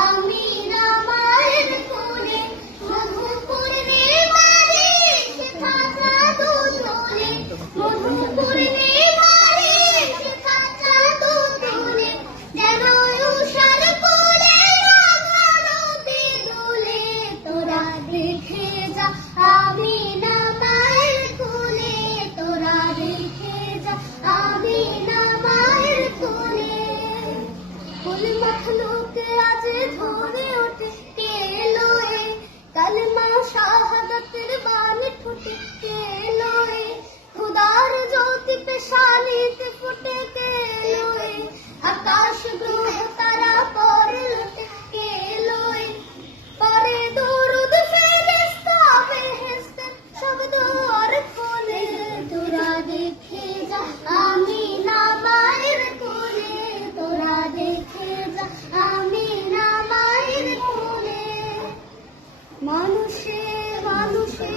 আমিনা মায়ের কোলে, মধুপূর্ণিমারে শেখা জাদু তোলে, মধুপূর্ণিমারে শেখা জাদু তোলে, যেন উষার কোলে রাঙানোতে দোলে। তোরা দেখে যা আমিনা মায়ের কোলে, তোরা দেখে যা আমিনা মায়ের কোলে। ফুল মখলুক আজ ধরে ওঠে, কে এলো এ কালেমা শাহাদাতের বাণী ঠোঁটে, কে এলো এ খুদার জ্যোতি পেশানিতে ফুটে, কে এলো এ আকাশ গ্রহ তারা পরে লুটে, কে এলো এ পরে দরুদ ফেরেশতা বেহেশতে সব দুয়ার খোলে। তোরা দেখে যা আমিনা মায়ের কোলে, তোরা দেখে যা আমিনা মায়ের কোলে। মানুষে মানুষে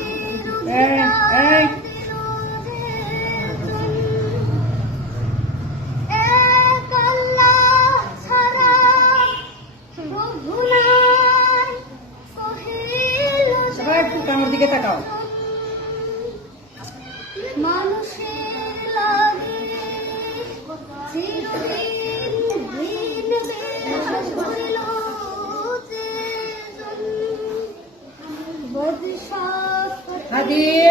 এক আল্লাহ ছাড়া প্রভু নাই, কহিল সবাই একটু আমার দিকে তাকাও। মানুষের লাগে চিরদিন দিন বেশ হইল যে বদিশা হাদিয়া